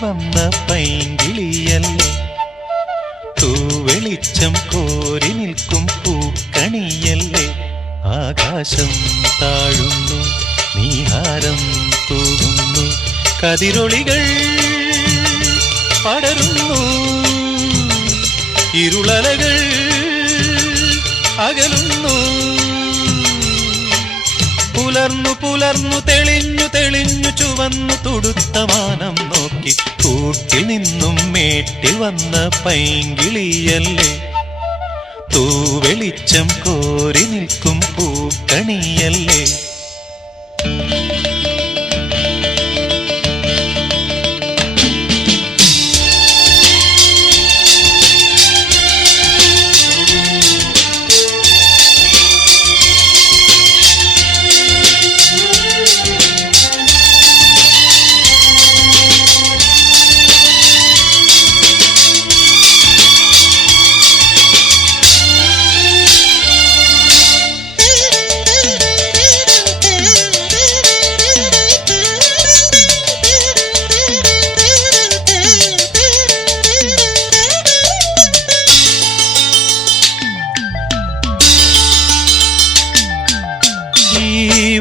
വന്ന പൈങ്കിളിയല്ലേ, തൂവെളിച്ചം കോരി നിൽക്കും പൂക്കണിയല്ലേ. ആകാശം താഴുന്നു, നീഹാരം തൂകുന്നു, കതിരൊളികൾ പടരുന്നു, ഇരുളലകൾ അകലുന്നു. പുലർന്നു പുലർന്നു തെളിഞ്ഞു തെളിഞ്ഞു ചുവന്നു തുടുത്ത മാനം നോക്കി കൂട്ടിൽ നിന്നും മേട്ടിൽ വന്ന പൈങ്കിളിയല്ലേ, തൂവെളിച്ചം കോരി നിൽക്കും പൂക്കണിയല്ലേ.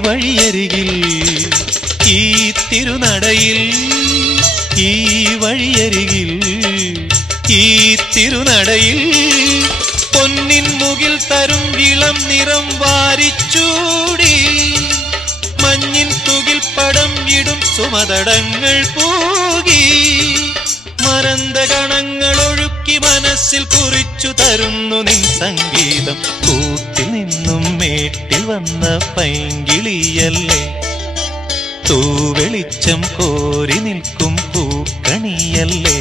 വഴിയരികിൽ ഈ തിരുനടയിൽ, ഈ വഴിയരികിൽ ഈ തിരുനടയിൽ പൊന്നിൻ മുകിൽ തരും ഇളം നിറം വാരിച്ചൂടി, മഞ്ഞിൻ തുകിൽ പടം ഇടും സുമതടങ്ങൾ പൂകി, മരന്ത കണങ്ങൾ ഒഴുക്കി മനസ്സിൽ കുറിച്ചു തരുന്നു നിൻ സംഗീതം. കൂട്ടിൽ നിന്നും മേട്ടിൽ വന്ന പൈങ്കിളിയല്ലേ, തൂവെളിച്ചം കോരി നിൽക്കും പൂക്കണിയല്ലേ.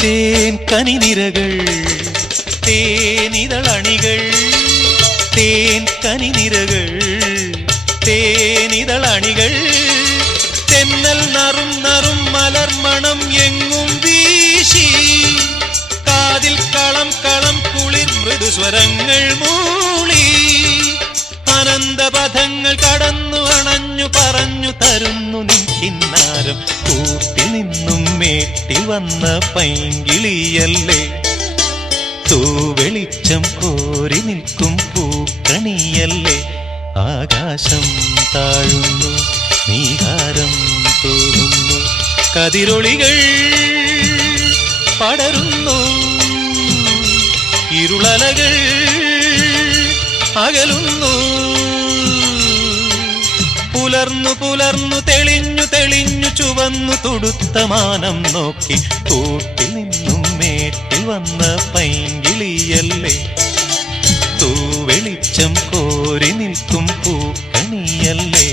തേൻ കനിനിരകൾ തേനിതളണികൾ, തേൻ കനിനിരകൾ തേനിതളണികൾ, തെന്നൽ നറും നറും മലർമണം എങ്ങും വീശി, കാതിൽ കളം കളം കുളിർ മൃദുസ്വരങ്ങൾ മൂളി, അനന്തപഥങ്ങൾ കടന്നു അണഞ്ഞു പറഞ്ഞു തരുന്നു നിൻ കിന്നാരം. കൂട്ടിൽ നിന്നും മേട്ടിൽ വന്ന പൈങ്കിളിയല്ലേ, തൂവെളിച്ചം കോരി നിൽക്കും പൂക്കണിയല്ലേ. ആകാശം താഴുന്നു, നീഹാരം തൂകുന്നു, കതിരൊളികൾ പടരുന്നു, ഇരുളലകൾ അകലുന്നു. പുലർന്നു പുലർന്നു തെളിഞ്ഞു തെളിഞ്ഞു ചുവന്നു തുടുത്ത മാനം നോക്കി കൂട്ടിൽ നിന്നും മേട്ടിൽ വന്ന പൈങ്കിളിയല്ലേ, തൂവെളിച്ചം കോരി നിൽക്കും പൂക്കണിയല്ലേ.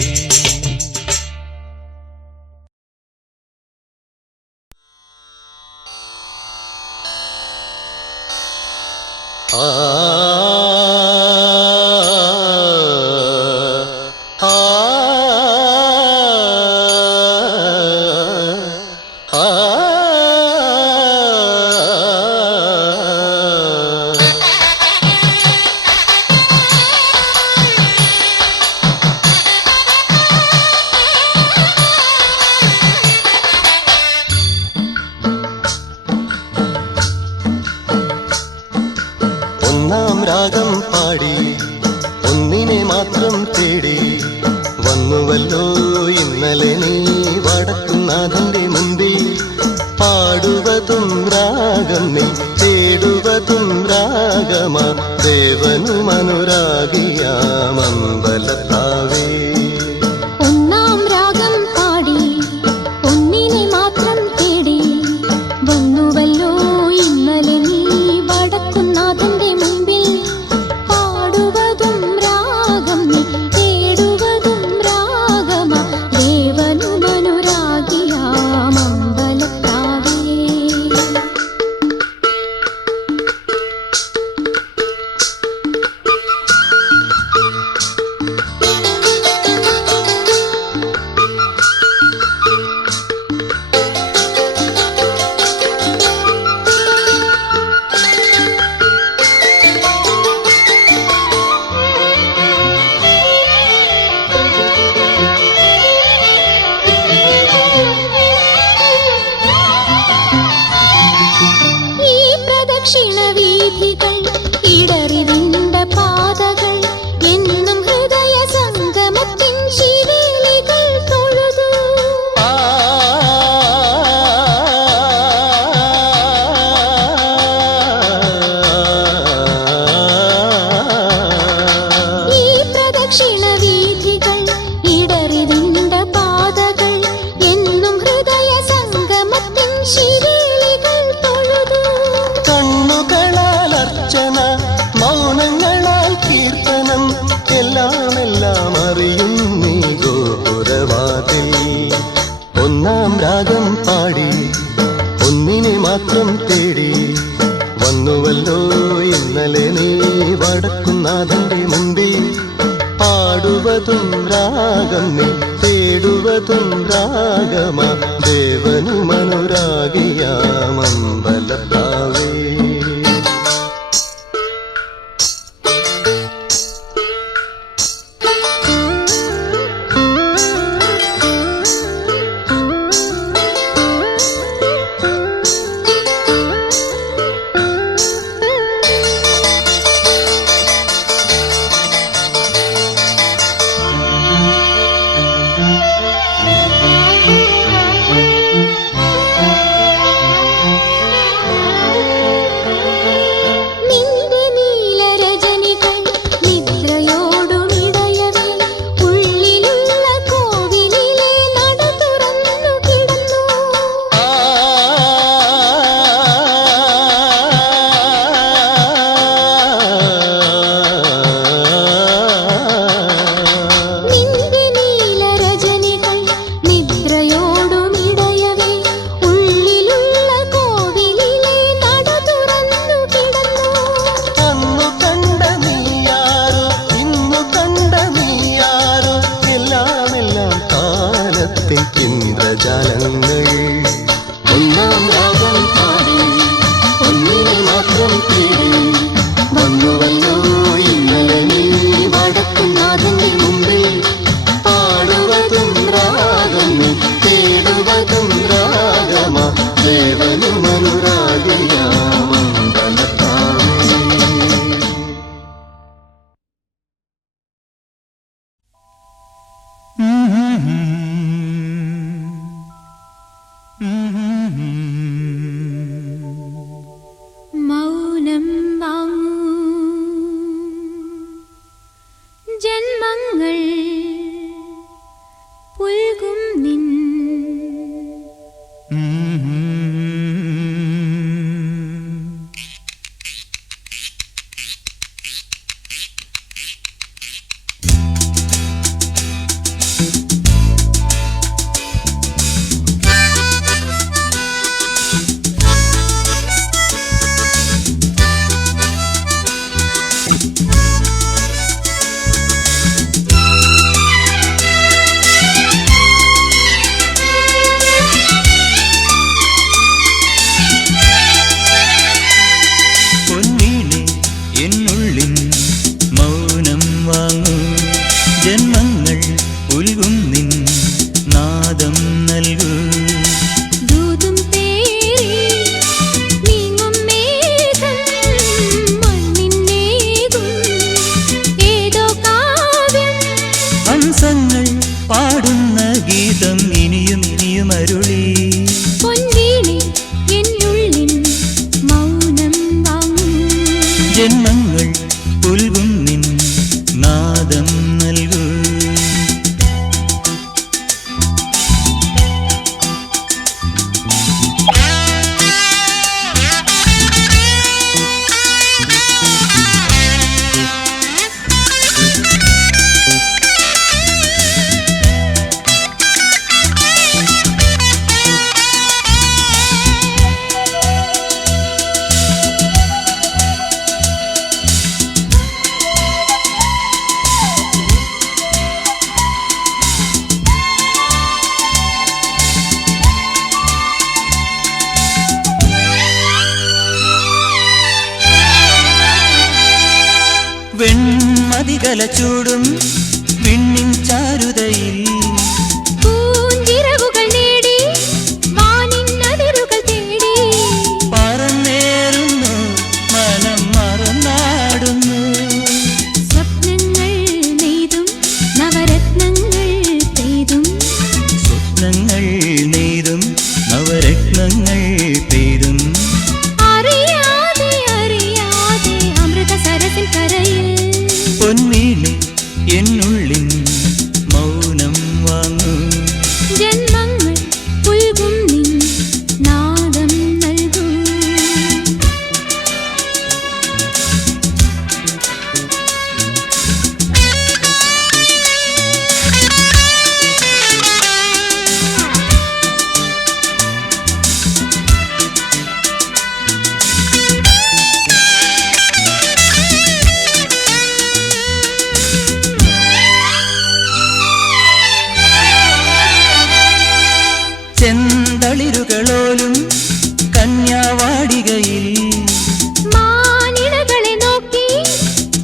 രാഗം നീ തേടുവതും രാഗമാ ദേവനുമനുരാഗിയാമമ്പലത്താവേ. ഇന്ദ്രജാലങ്ങൾ ഒന്നാം രാഗം പാടി ഒന്നിനെ മാത്രം തേടി വന്നുവല്ലോ ഇന്നലെ നീ വടക്കുന്നാഥന്റെ മുമ്പിൽ പാടുവതും രാഗം നീ തേടുവതും രാഗമാ ദേവനും അനുരാഗിയാമമ്പലത്താവേ. മൗനം വാങ്ങൂ ജന്മങ്ങൾ പുൽകും നിൻ ജന്മങ്ങൾ ഉൽകും നിൻ നാദം നൽകൂ. ദൂതും പേരി നീങ്ങും മേഘം മണ്ണിന്നേകും ഏതോ കാവ്യം. ഹംസങ്ങൾ പാടുന്ന ഗീതം ഇനിയും ഇനിയും അരുളി. പൊൻവീണേ എന്നുള്ളിൻ മൗനം വാങ്ങൂ. ജന്മങ്ങൾ ഉൽകും നിൻ നാദം നൽകൂ. വെൺമതികല ചൂടും വിണ്ണിൻ ചാരുതയിൽ പൂഞ്ചിറകുകൾ നേടി വാനിൻ അതിരുകൾ തേടി പറന്നേറുന്നു മനം മറന്നാടുന്നു. സ്വപ്നങ്ങൾ നെയ്തും നവരത്നങ്ങൾ പെയ്തും സ്വപ്നങ്ങൾ നെയ്തും നവരത്നങ്ങൾ പെയ്തും അറിയാതെ അറിയാതെ അമൃത സരസിൻ കരയിൽ പൊന്നീളെ എന്നു ചെന്തളിരുകളോലും കന്യാവാടികയിൽ മാനിടകളെ നോക്കി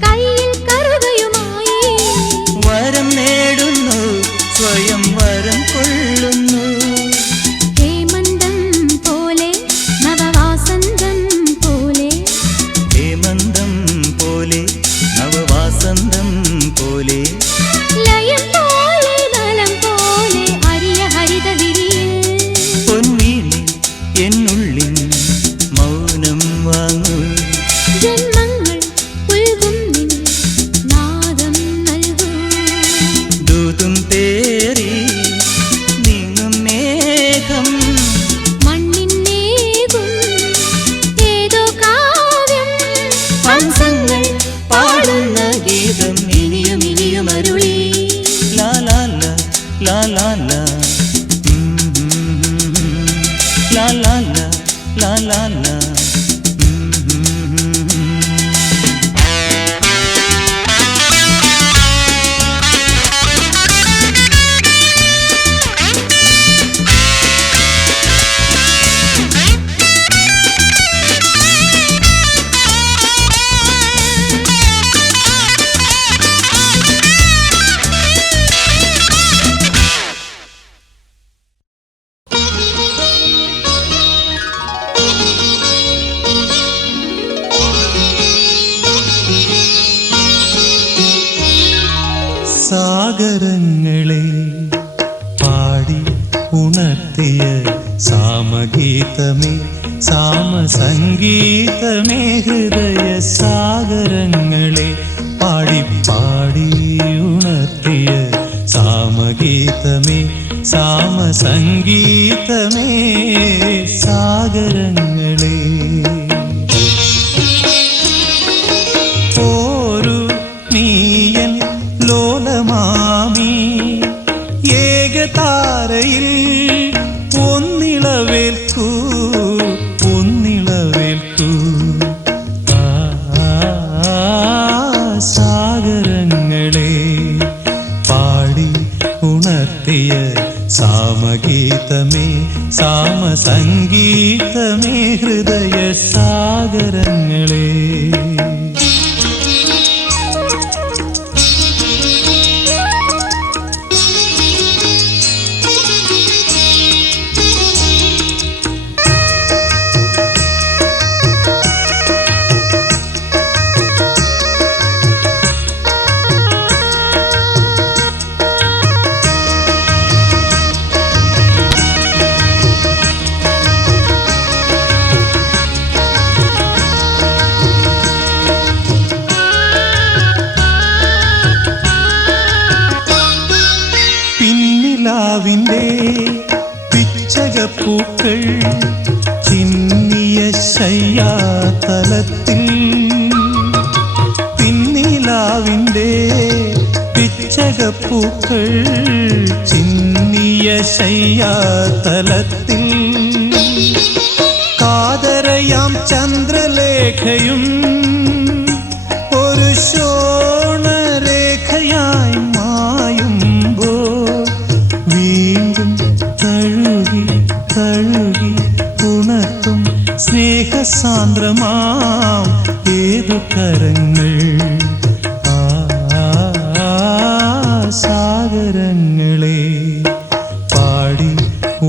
കയ്യിൽ കറുകയുമായി വരം നേടുന്നു സ്വയം വരം കൊള്ളുന്നു ഹേമന്തം പോലെ നവവാസന്തം പോലെ ഹേമന്തം പോലെ നവവാസന്തം പോലെ ലയം പോലെ നലം പോലെ അരിയ ഹരിത വിരിയിൽ പൊന്നീലി എന്നുള്ളിൽ മൗനം വാങ്ങൂ ജന്മങ്ങൾ പുൽകും നിൻ നാദം നൽകൂ ദൂതും പേറി നീങ്ങും മേഘം മണ്ണിന്നേകും ഏതോ കാവ്യം ഹംസങ്ങൾ പാടുന്ന ഗീതം ഇനിയും ഇനിയും അരുളി ലാ ലാ ലാ ലാ ലാ ലാ ലാ ലാ ലാ ലാ ലാ ലാ സാഗരങ്ങളെ പാടി ഉണർത്തിയ സാമഗീതമേ സാമസംഗീതമേ ഹൃദയ സാഗരങ്ങളെ പാടി പാടി ഉണർത്തിയ സാമഗീതമേ സാമസംഗീതമേ സാഗരങ്ങളെ പോരു നീയൻ ലോലമാമി ഏകതാരയിൽ ഒന്നിളവേൽക്കൂ ഒന്നിളവേൽക്കൂ സാഗരങ്ങളെ പാടി ഉണർത്തിയ സാമഗീതമേ സാമസംഗീതമേ ഹൃദയ സാഗരങ്ങളെ പിന്നിലാവിൻ്റെ പിച്ചകപ്പൂക്കൾ ചിന്നിയ ശയ്യാതലത്തിൽ പിന്നിലാവിൻ്റെ പിച്ചകപ്പൂക്കൾ ചിന്നിയ ശയ്യാതലത്തിൽ കാതരയാം ചന്ദ്രലേഖയും ഒരു ശോണരേഖയായി മായുമ്പോൾ വീണ്ടും തഴുകി തഴുകി ഉണർത്തും സ്നേഹസാന്ദ്രമാം ഏതു കരങ്ങൾ സാഗരങ്ങളെ പാടി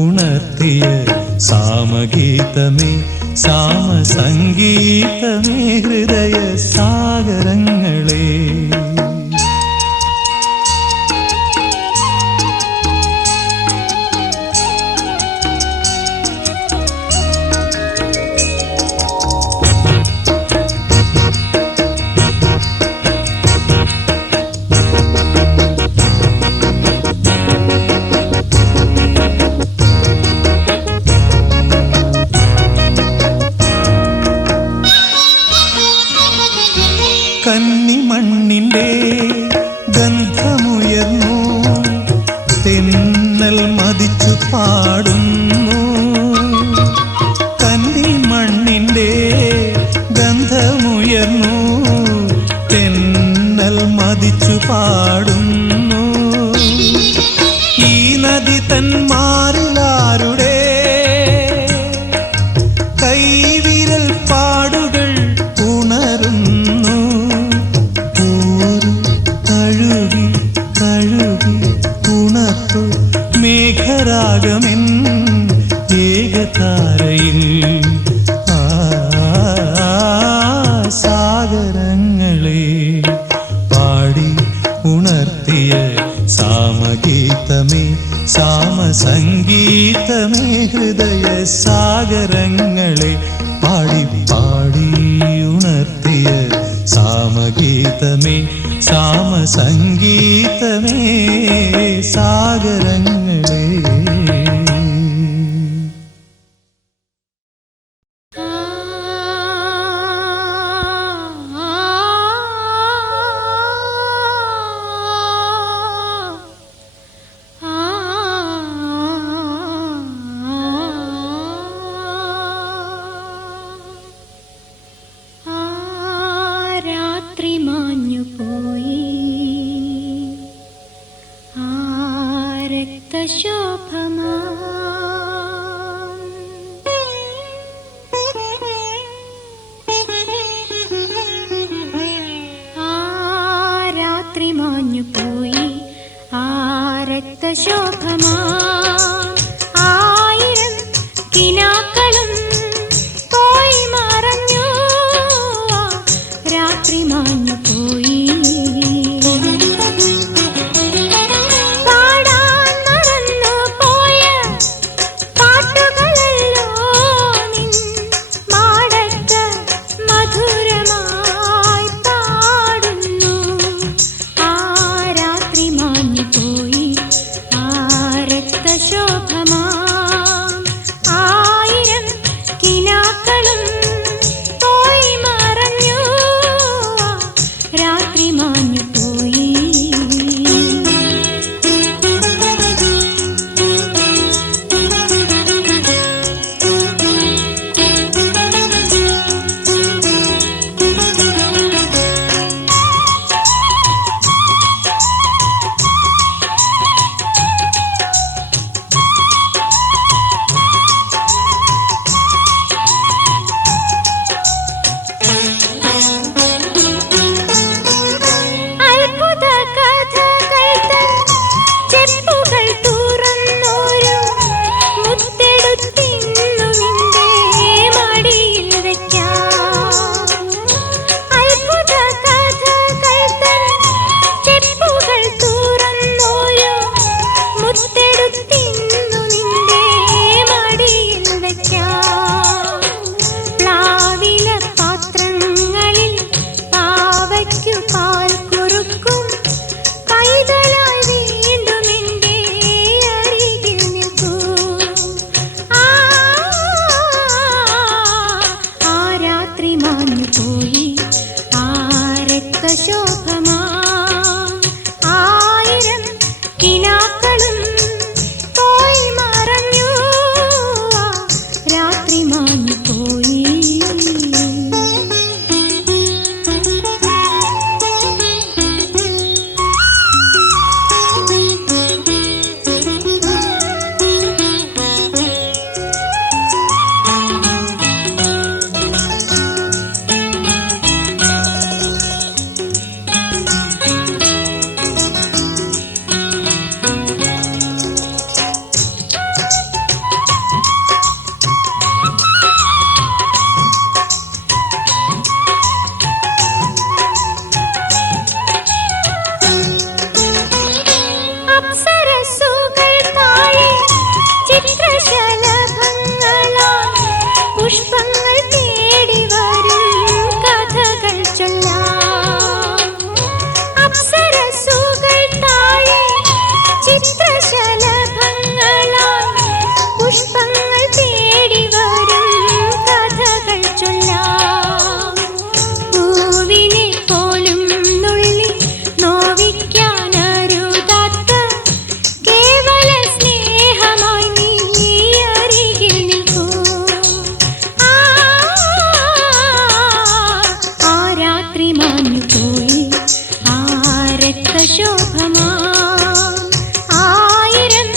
ഉണർത്തിയ സാമഗീതമേ സാമസംഗീതമേ ഹൃദയ സാഗരങ്ങളെ കന്നിമണ്ണിൻ്റെ ഗന്ധമുയർന്നു തെന്നൽ മതിച്ചു പാടുന്നു കന്നിമണ്ണിൻ്റെ ഗന്ധമുയർന്നു തെന്നൽ മതിച്ചു പാടുന്നു ഈ നദി തന്മാറിലാരുടെ രാഗമെൻ ഏകതാരയിൽ സാഗരങ്ങളെ പാടി ഉണർത്തിയ സാമഗീതമേ സാമസംഗീതമേ ഹൃദയ സാഗരങ്ങളെ പാടി പാടി ഉണർത്തിയ സാമഗീതമേ സാമസംഗീതമേ സാഗരങ്ങളെ രാത്രി മാഞ്ഞു പോയി രക്തശോഭമാ രാത്രി മാഞ്ഞു പോയി രക്തശോഭമാ ആയിരം കിനാക്കളും പോയി മറഞ്ഞു രാത്രി മാഞ്ഞു പോയി പാടാൻ മറന്നു പോയ പാട്ടുകളല്ലോ നിൻ മാടത്ത് മധുരമായി പാടുന്നു രാത്രി മാഞ്ഞു പോയി രക്തശോഭമാ ആയിരം കിനാക്കളും പോയി മറഞ്ഞു രാത്രി മാഞ്ഞു പോയി അത്ഭുത കഥകൾ തൻ ചെപ്പുകൾ തുറന്നോരു മുത്തെടുത്തിന്നു നിന്റെ മടിയിൽ വെക്കാം അത്ഭുത കഥകൾ തൻ ചെപ്പുകൾ തുറന്നോരു മുത്തെടുത്തിന്നു നിന്റെ മടിയിൽ വെക്കാം പ്ലാവില പാത്രങ്ങളിൽ പാവയ്ക്കു പാൽ കുറുക്കും കൈതലായി വീണ്ടും എൻ്റെ അരികിൽ നിൽക്കൂ രാത്രി മാഞ്ഞു പോയി രക്തശോഭമാ ആയിരം കിനാക്കളും പോയി മറഞ്ഞു രാത്രി മാഞ്ഞു പോയി അപ്സരസുകൾ താഴെ ചിത്രശലഭങ്ങളാൽ പുഷ്പങ്ങൾ തേടി വരും കഥകൾ ചൊല്ലാം അപ്സരസുകൾ താഴെ ചിത്രശലഭങ്ങളാൽ പുഷ്പങ്ങൾ തേടി വരും കഥകൾ ചൊല്ലാം പൂവിനെ പോലും നുള്ളി നോവിക്കാനരുതാത്ത കേവല സ്നേഹമായി നീ അരികിൽ നിൽക്കൂ രാത്രി മാഞ്ഞു പോയി രക്തശോഭമാ ആയിരം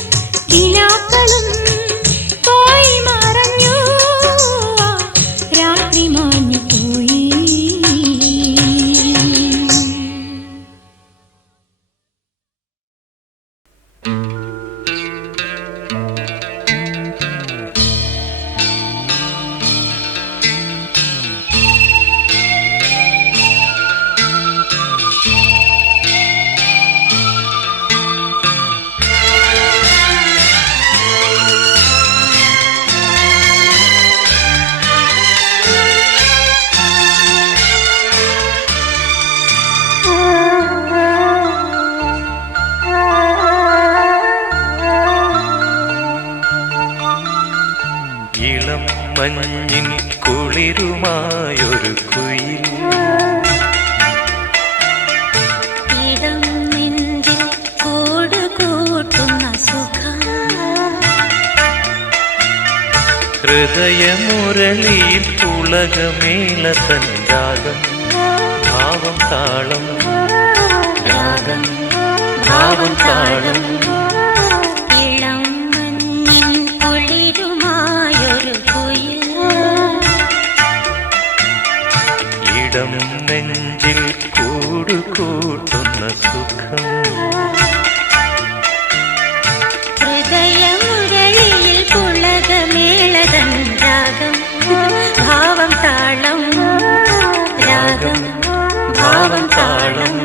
കിനാക്കളും പോയി മഞ്ഞിൻ കുളിരുമായൊരു കുയിൽ ഇടം നെഞ്ചിൽ കൂട് കൂട്ടുന്ന സുഖം ഹൃദയമുരളിയിൽ പുളകമേളതൻ രാഗം ഭാവം താളം രാഗം ഭാവം താളം ഇളം മഞ്ഞിൻ കുളിരുമായൊരു കുയിൽ ഇടം നെഞ്ചിൽ കൂട് കൂട്ടുന്ന സുഖം ഹൃദയമുരളിയിൽ പുളകമേളതൻ രാഗം ഭാവം താളം രാഗം ഭാവം താളം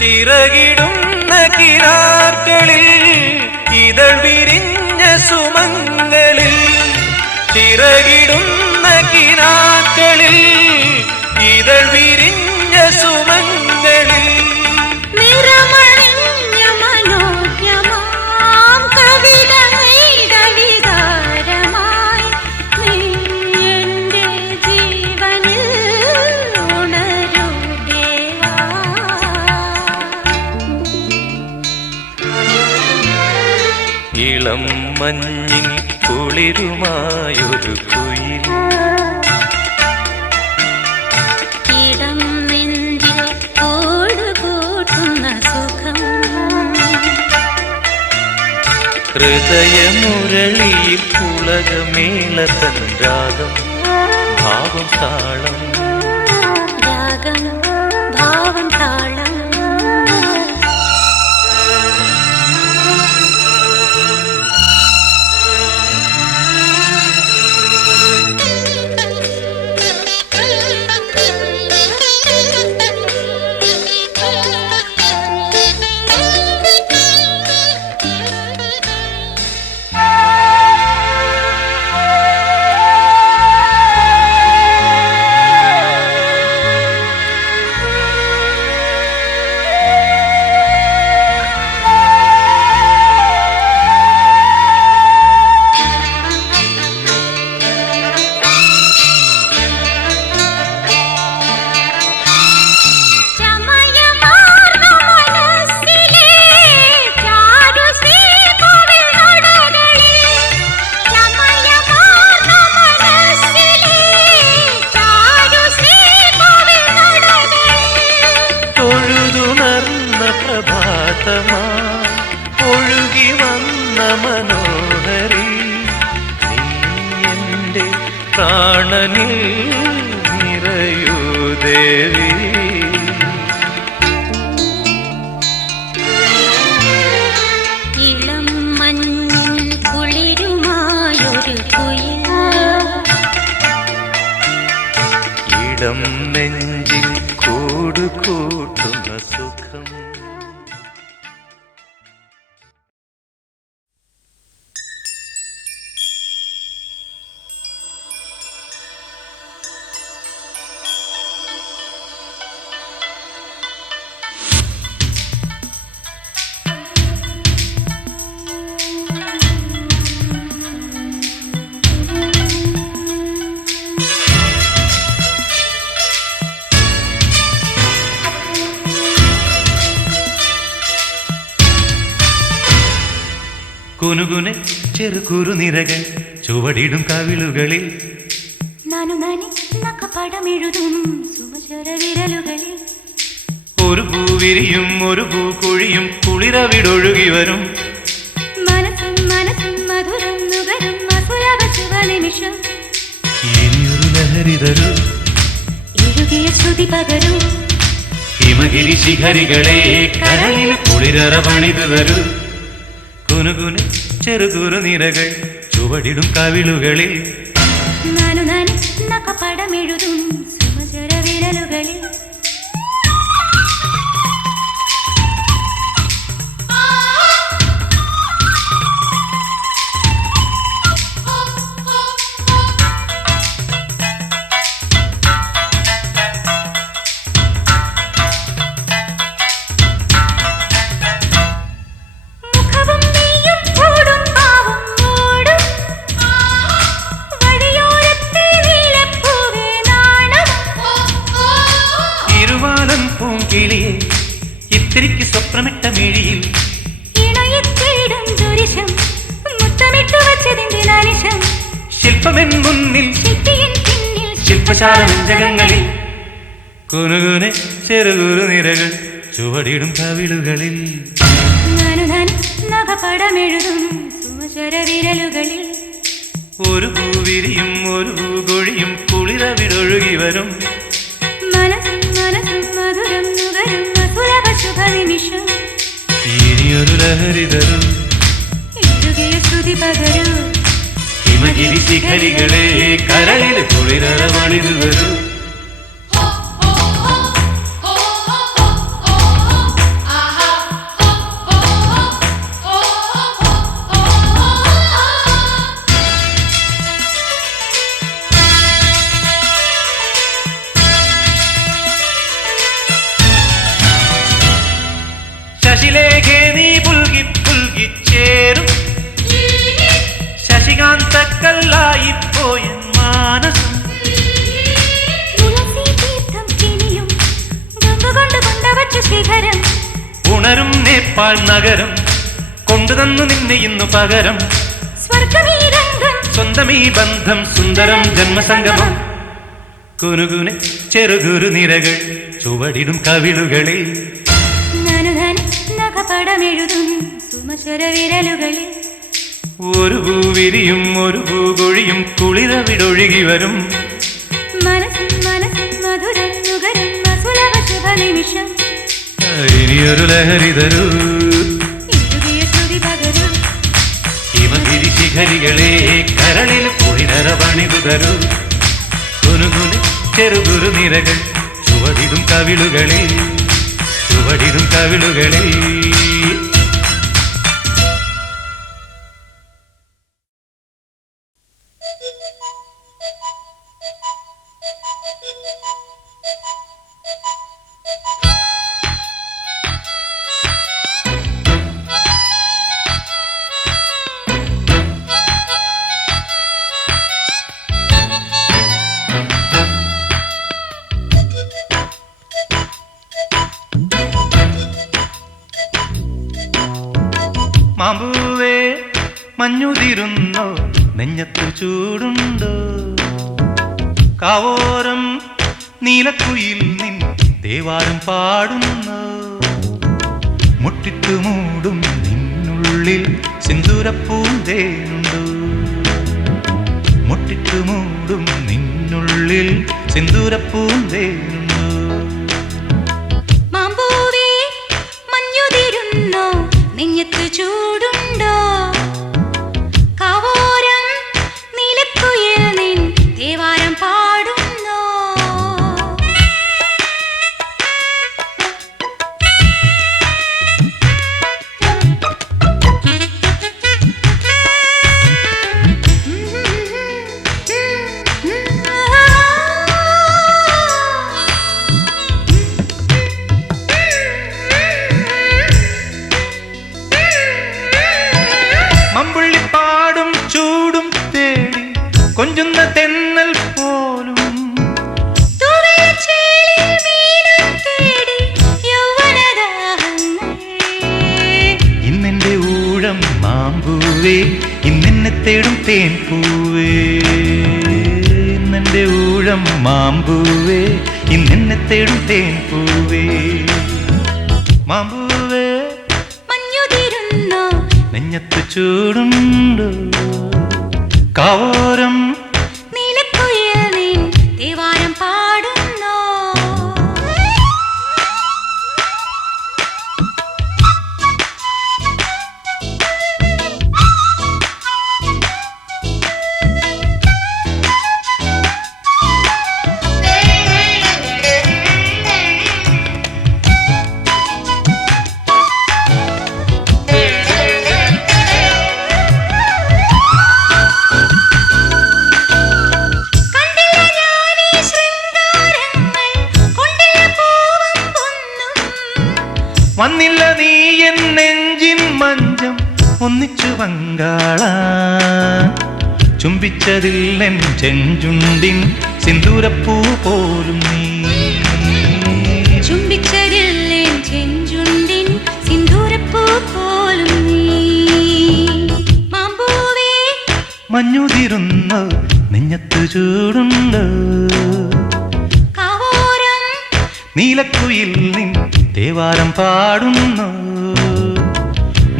ചിറകിടുന്ന കിനാക്കളിൽ ഇതൾ വിരിഞ്ഞ സുമങ്ങളിൽ ചിറകിടുന്ന കിനാക്കളിൽ ഇതൾ വിരിഞ്ഞ സുമങ്ങളിൽ നിറമണിഞ്ഞ മനോജ്ഞമാം കവിത നെയ്ത വികാരമായി നീ എൻ്റെ ജീവനിൽ ഉണരൂ ദേവാ ഇളം മഞ്ഞിൻ കുളിരുമായൊരു കുയിൽ ഇടം നെഞ്ചിൽ കൂട് കൂട്ടുന്ന സുഖം ഹൃദയമുരളിയിൽ പുളകമേളതൻ രാഗം ഭാവം താളം രാഗം ഭാവം താളം ഒഴുകി വന്ന മനോഹരി നീ എൻ്റെ പ്രാണനിൽ നിറയൂ ദേവി ഇളം മഞ്ഞിൻ കുളിരുമായൊരു കുയിൽ ഇടം നെഞ്ചിൽ കൂട് കൂട്ടുന്ന സുഖം കുനുകുനെ ചെറുകുറുനിരകൾ ചുവടിടും കവിളുകളിൽ നാനു നാനി നഖപടമെഴുതും സുമചര വിരലുകളിൽ ഒരു പൂവിരിയും ഒരു പൂക്കുഴിയും കുളിരവിടൊഴുകി വരും മനസ്സും മനസ്സും മധുരം നുകരും അസുലഭ ശുഭനിമിഷം ഇനിയൊരു ലഹരി തരൂ എഴുകിയ ശ്രുതി പകരൂ ഹിമഗിരി ശിഖരികളെ കരളിൽ കുളിരറ പണിതു തരൂ കുനുകുനെ ചെറുകുറുനിരകൾ ചുവടിടും കവിളുകളിൽ നാനു നാനി നഖപടമെഴുതും സുമചര വിരലുകളിൽ വിരലുകളിൽ ഇത്തിരിക്ക് സ്വപ്നമിട്ട മിഴിയിൽ ശില്പമെൻ മുന്നിൽ ശില്പശാലങ്ങളിൽ കുനുകുനെ ചെറുകുറു നിരകൾ ചുവടിടും കവിളുകളിൽ വിരലുകളിൽ ഒരു പൂവിരിയും ഒരു പൂകൊഴിയും കുളിരവിടൊഴുകി വരും ഇനിയൊരു ലഹരി തരും ശ്രുതി പകരൂ ഹിമഗിരി ശിഖരികളെ കരളിൽ കുളിരവണിതു വരൂ ശശിലേഖേ നീ പുൽകി പുൽകി ചേരും ശശികാന്തക്കല്ലായി പോയ മാനസം ഉണരും നേപ്പാൾ നഗരം കൊണ്ടുതന്നു നിന്നെ ഇന്നു പകരം സ്വന്തമീ ബന്ധം സുന്ദരം ജന്മസംഗമം കുനുകുനെ ചെറുകുരു നിരകൾ ചുവടിടും കവിളുകളിൽ വിരലുകളിൽ ഒരു പൂവിരിയും ഒരു പൂകൊഴിയും കുളിരവിടൊഴുകി വരും ഇനിയൊരു ലഹരി തരൂ ഹിമഗിരി ശിഖരികളെ കരളിൽ കുളിരവണിതു തരൂ കുനുകുനെ ചെറുകുരു നിരകൾ ചുവടിടും കവിളുകളിൽ ചുവടിടും കവിളുകളിൽ മാമ്പൂവേ മഞ്ഞുതിരുന്നോ നെഞ്ഞത്തു ചൂടുണ്ടോ കാവോരം നീലക്കുയിൽ നിൻ ദേവാരം പാടുന്നു മുട്ടിട്ടു മൂടും നിന്നുള്ളിൽ സിന്ദൂരപ്പൂന്തേനുണ്ടോ മുട്ടിട്ടു മൂടും നിന്നുള്ളിൽ സിന്ദൂരപ്പൂന്തേനുണ്ടോ നെഞ്ഞത്ത് ചൂടുണ്ടോ കാവോരം നീലക്കുയിൽ നിൻ ദേവാരം പാടുന്നോ മമ്പുള്ളിപ്പാടും ചൂടും തേടി കൊഞ്ചുന്ന തെന്നൽ പോലും ഇന്നെന്റെ ഊഴം മാമ്പൂവേ ഇന്നെന്നെ തേടും തേൻ പൂവേ ഇന്നെന്റെ ഊഴം മാമ്പൂവേ ഇന്നെന്നെ തേടും തേൻ പൂവേ മാമ്പൂവേ നെഞ്ഞത്ത് ചൂടുണ്ടോ കാവോരം നീലക്കുയിൽ നിൻ ദേവാരം പാടുന്നോ ബംഗാള ചുംബിച്ചതിൽ എൻ ചെഞ്ചുണ്ടിൻ സിന്ദൂരപ്പൂ പോലും നീ ചുംബിച്ചതിൽ എൻ ചെഞ്ചുണ്ടിൻ സിന്ദൂരപ്പൂ പോലും നീ മാമ്പൂവേ മഞ്ഞുതിരുന്നു നെഞ്ഞത്തു ചൂടുണ്ട് കാവോരം നീലക്കുയിൽ നിൻ തേവാരം പാടുന്നു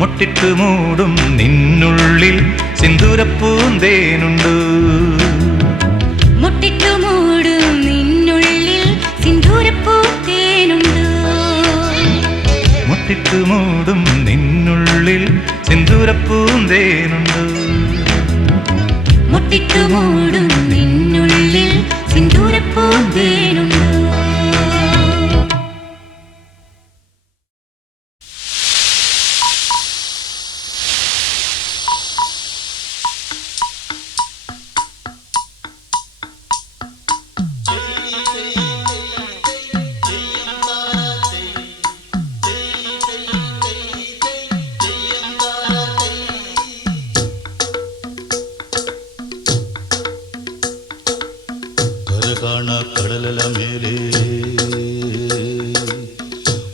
മുട്ടിട്ടു മൂടും നിന്നുള്ളിൽ സിന്ദൂരപ്പൂന്തേനുണ്ട് മുട്ടിട്ടു മൂടും നിന്നുള്ളിൽ സിന്ദൂരപ്പൂന്തേനുണ്ട് മുട്ടിട്ടു മൂടും നിന്നുള്ളിൽ സിന്ദൂരപ്പൂന്തേനുണ്ട് മുട്ടിട്ടു മൂടും നിന്നുള്ളിൽ സിന്ദൂരപ്പൂന്തേനുണ്ട് കടലല മേലേ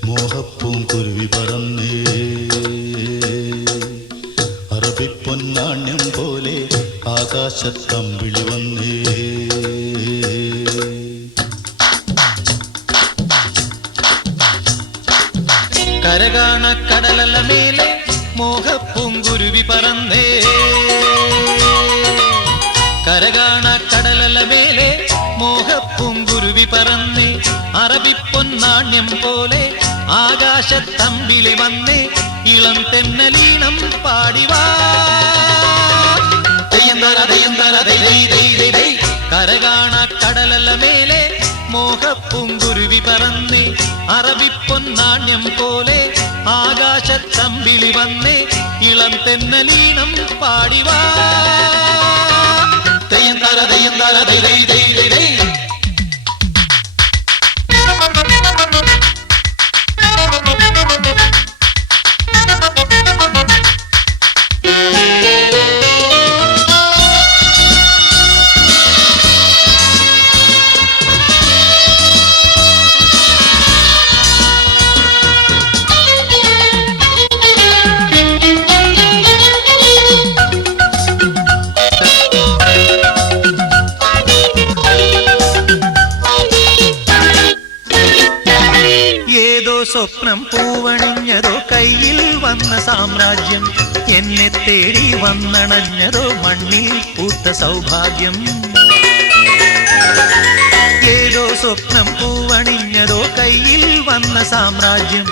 മോഹപ്പൂം കുരുവി പറന്നേ അറബിപ്പൊന്നാണ്യം പോലെ ആകാശത്തമ്പിളി വന്നേ കരകാണ കടലല മേലെ മോഹപ്പൂം കുരുവി പറന്നേ കരകാണ കടലല മേലെ മോഹപ്പൂങ്കുരുവി പറന്നേ അറബിപ്പൊന്നാണ്യം പോലെ ആകാശത്തമ്പിളി വന്നേ ഇളം തെന്നലീണം പാടിവാ കരകാണ കടലല മേലെ മോഹപ്പൂങ്കുരുവി പറന്നേ അറബിപ്പൊന്നാണ്യം പോലെ ആകാശത്തമ്പിളി വന്നേ ഇളം തെന്നലീണം പാടിവാ സ്വപ്നം പൂവണിഞ്ഞതോ കയ്യിൽ വന്ന സാമ്രാജ്യം എന്നെ തേടി വന്നണഞ്ഞതോ മണ്ണിൽ പൂത്ത സൗഭാഗ്യം ഏതോ സ്വപ്നം പൂവണിഞ്ഞതോ കയ്യിൽ വന്ന സാമ്രാജ്യം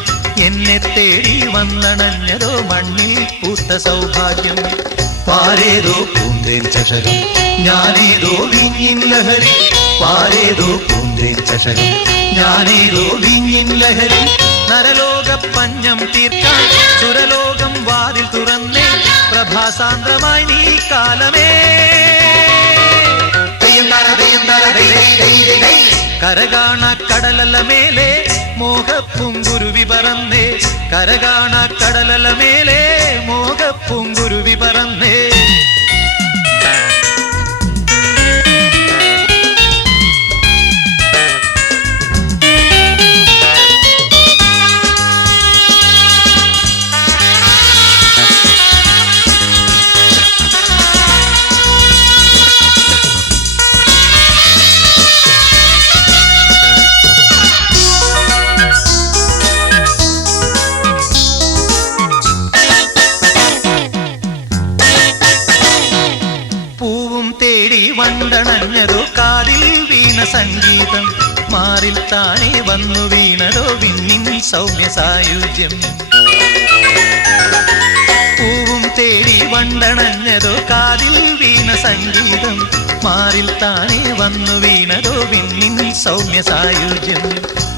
എന്നെ തേടി വന്നണഞ്ഞതോ മണ്ണിൽ പൂത്ത സൗഭാഗ്യം പാരേതോ പൂന്തേൻ ചഷകം ഞാനേതോ വിഞ്ഞിൻ ലഹരി പാരേതോ പൂന്തേൻ ചഷകം ഞാനേതോ വിഞ്ഞിൻ ലഹരി നരലോക പഞ്ഞം തീർക്കാൻ സുരലോകം വാതിൽ തുറന്നേ പ്രഭാസാന്ദ്രമായി നീ കാലമേ കരകാണ കടലല മേലെ മോഹപ്പൂങ്കുരുവി പറന്നേ കരകാണ കടലല മേലെ മോഹപ്പൂങ്കുരുവി പറന്നേ വണ്ടണഞ്ഞതോ കാതിൽ വീണ സംഗീതം മാറിൽ താനേ വന്നു വീണതോ വിണ്ണിൻ സൗമ്യ സായുജ്യം പൂവും തേടി വണ്ടണഞ്ഞതോ കാതിൽ വീണ സംഗീതം മാറിൽ താനേ വന്നു വീണതോ വിണ്ണിൻ സൗമ്യ സായുജ്യം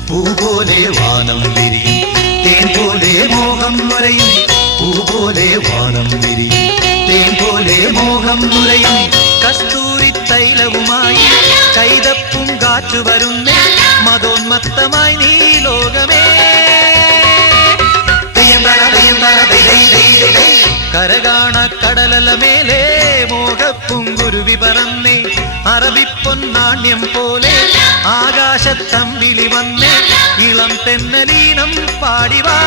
പൂ പോലെ വാനം വിരിയും തേൻ പോലെ മോഹം നുരയും പൂ പോലെ വാനം വിരിയും തേൻ പോലെ മോഹം നുരയും കസ്തൂരി തൈലവുമായി കൈതപ്പും കാറ്റു വരുന്നേ മതോന്മത്തമായി നീ ലോകമേ കരകാണ കടലലമേലെ മോഹപ്പൂങ്കുരുവി പറന്നേ അറബിപ്പൊന്നാണ്യം പോലെ ആകാശത്തമ്പിളി വന്നേ ഇളം തെന്നലീനം പാടിവാ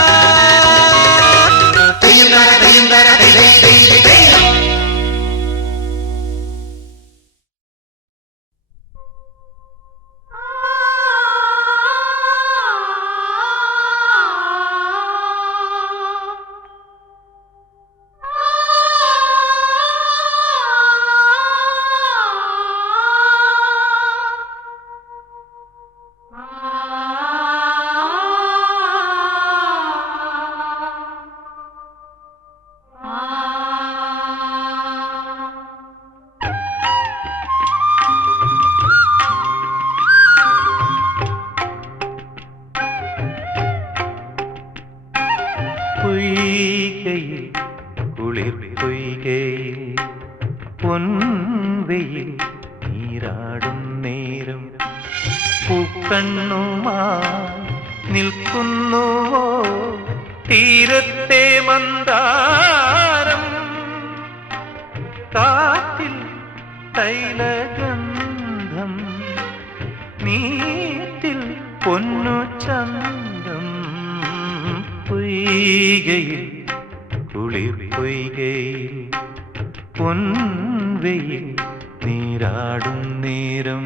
പൊയ്കയിൽ കുളിർ പൊയ്കയിൽ പൊൻവെയിൽ നീരാടും നേരം പൂക്കണ്ണുമായി നിൽക്കുന്നുവോ തീരത്തെ മന്ദാരം കാറ്റിൽ തൈലഗന്ധം നീറ്റിൽ പൊന്നു ചന്തം പൊയ്കയിൽ കുളിർ പൊയ്കയിൽ പൊൻവെയിൽ നീരാടും നേരം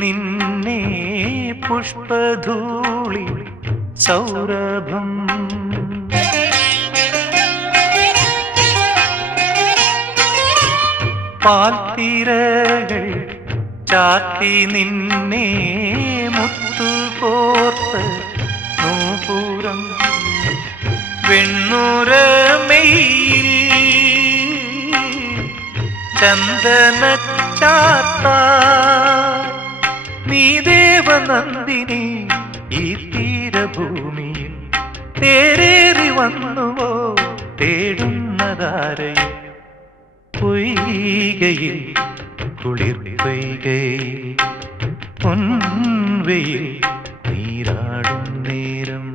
നിന്നെ പുഷ്പധൂളി സൗരഭം പാൽത്തിരകൾ ചാത്തി നിന്നെ മുത്തുകോർത്ത് നൂപുരം വെണ്ണുരമയിൽ ചന്ദന ചാത്ത നീ ദേവനന്ദിനി ഈ തീരഭൂമിയിൽ തേരേറി വന്നുവോ തേടുന്നതാരയും പൊയ്കയിൽ കുളിർ പൊയ്കയിൽ പൊൻവെയിൽ നീരാടും നേരം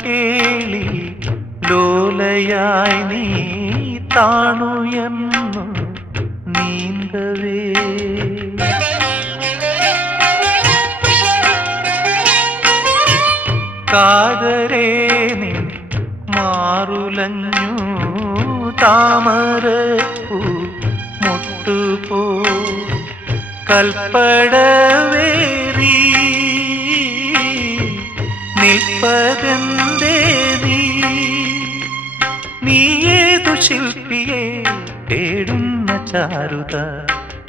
കേളി ലോലയായി നീ താണുയെന്നു നീന്തവേ കാതരേ നീ മാറുലഞ്ഞു താമരപ്പൂ മുട്ടുപോ കൽപ്പടവേറി നിൽപ്പതെന്തേ നീയേതു ശില്പിയെ തേടുന്ന ചാരുത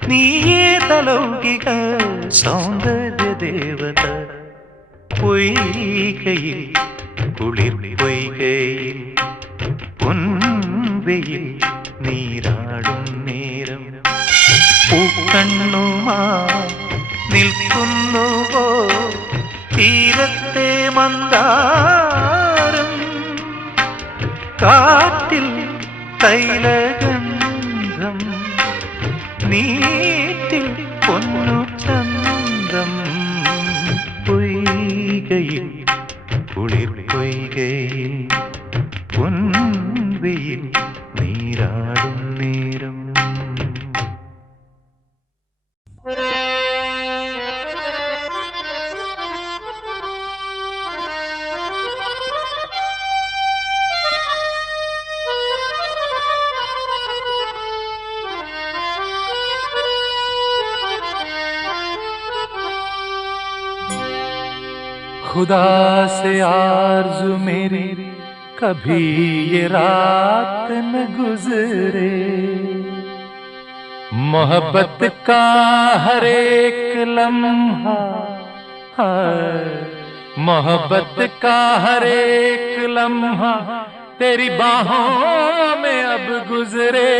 നീയേതലൗകിക സൗന്ദര്യ ദേവത പൊയ്കയിൽ കുളിർ പൊയ്കയിൽ പൊൻവെയിൽ നീരാടും നേരം പൂക്കണ്ണുമാ നിൽക്കുന്നുവോ തീരത്തെ മന്ദാരം കാറ്റിൽ തൈലഗന്ധം നീറ്റിൽ പൊന്നു ചന്തം പൊയ്കയിൽ പൊൻവെയിൽ നീരാടും നേരം. खुदा से आरज़ू मेरी कभी ये रात न गुजरे, मोहब्बत का हर एक लम्हा, मोहब्बत का हर एक लम्हा तेरी बाहों में अब गुजरे।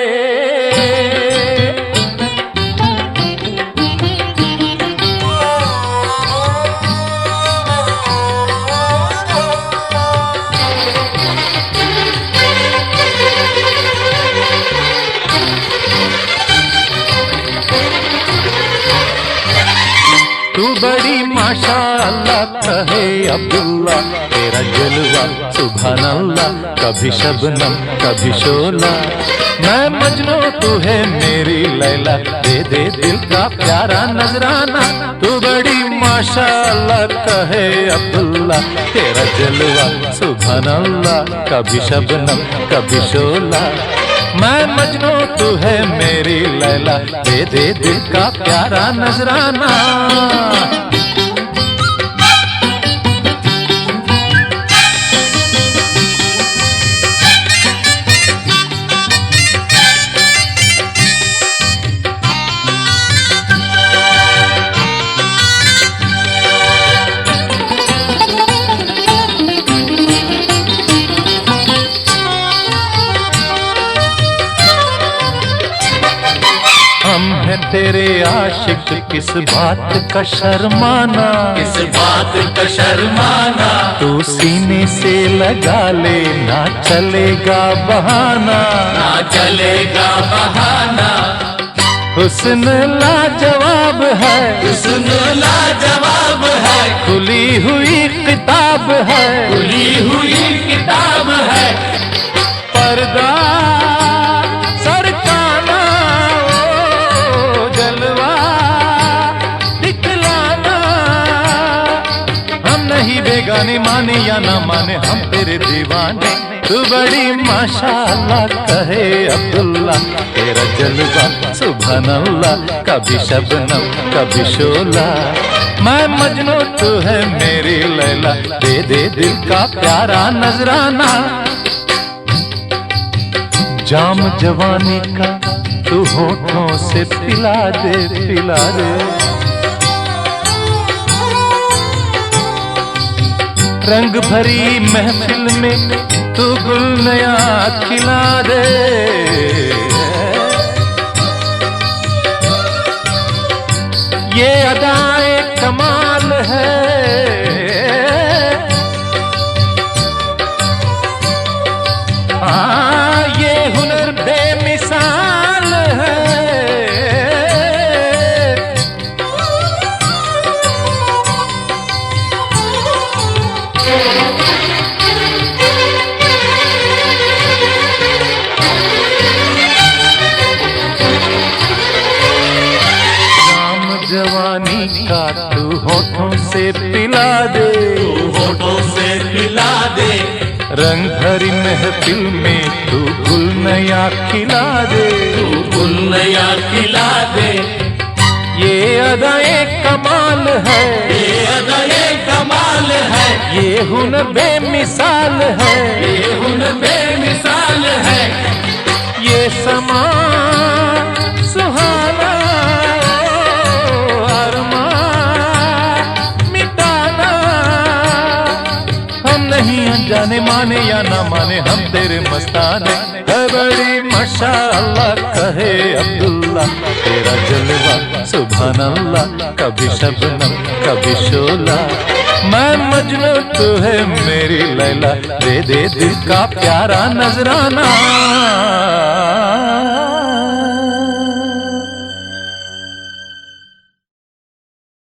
तू बड़ी माशाअल्लाह कहे अब्दुल्ला, तेरा जलवा सुभान अल्लाह, कभी शबनम कभी शोला। मैं मजनू तू है मेरी लैला, दे दे दिल का प्यारा नजराना। तू बड़ी माशाअल्लाह कहे अब्दुल्ला, तेरा जलवा सुभान अल्लाह, कभी शबनम कभी शोला। मैं मजनू तू है मेरी लैला, दे दे दिल का प्यारा नजराना। हम हैं तेरे आशिक, किस बात का शर्माना, किस बात का शर्माना। तू सीने से लगा ले, ना चलेगा बहाना, ना चलेगा बहाना। हुस्न लाजवाब है, हुस्न लाजवाब है, खुली हुई किताब है, खुली हुई किताब है। पर्दा सरकाना, ओ जलवा दिखलाना। हम नहीं बेगाने, माने या ना माने हम तेरे दीवाने। तू बड़ी माशाअल्लाह कहे अब्दुल्ला, तेरा जलवा सुभान अल्लाह, कभी शबनम कभी शोला। मैं मजनू तू है मेरी लैला, दे दे दिल का प्यारा नजराना। जाम जवानी का तू होठों से पिला दे, पिला दे। रंग भरी महफिल में तू गुल नया खिला दे। ये अदाए कमाल है, ये हुनर बेमिसाल है। जाम जवानी का तू होठों से पिला दे, होठों से पिला दे। रंग भरी महफिल में तू गुल नया खिला दे, तू गुल नया खिला दे। ये अदाए कमाल है, ये अदाए कमाल है, ये हुनर बेमिसाल है, ये हुनर बेमिसाल है। ये समा सुहाना, अरमान मिटाना। हम नहीं अनजाने, माने या ना माने हम तेरे मस्ताने। है बड़ी माशाअल्लाह कहे अब्दुल्ला, तेरा जलवा सुभान अल्लाह, कभी शबनम कभी शोला। मैं मजनू तू है मेरी लैला, दे दे दिल का प्यारा नजराना।